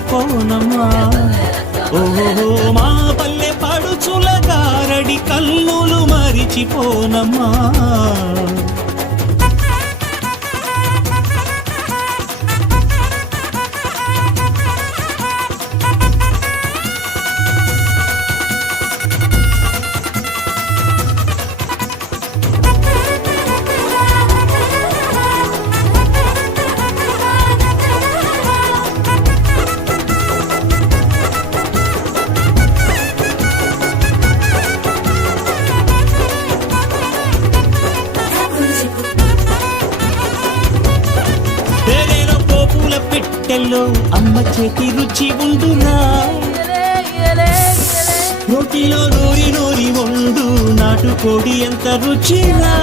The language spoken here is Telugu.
మరిచిపోనమ్మా. ఓహో మా పల్లె పడుచుల గారడి కల్లులు మరిచిపోనమ్మా. పెట్టెల్లో అమ్మ చేతి రుచి ఉండునా, రోటిలో నూరి నూరి వండు నాటుకోడి ఎంత రుచిరా.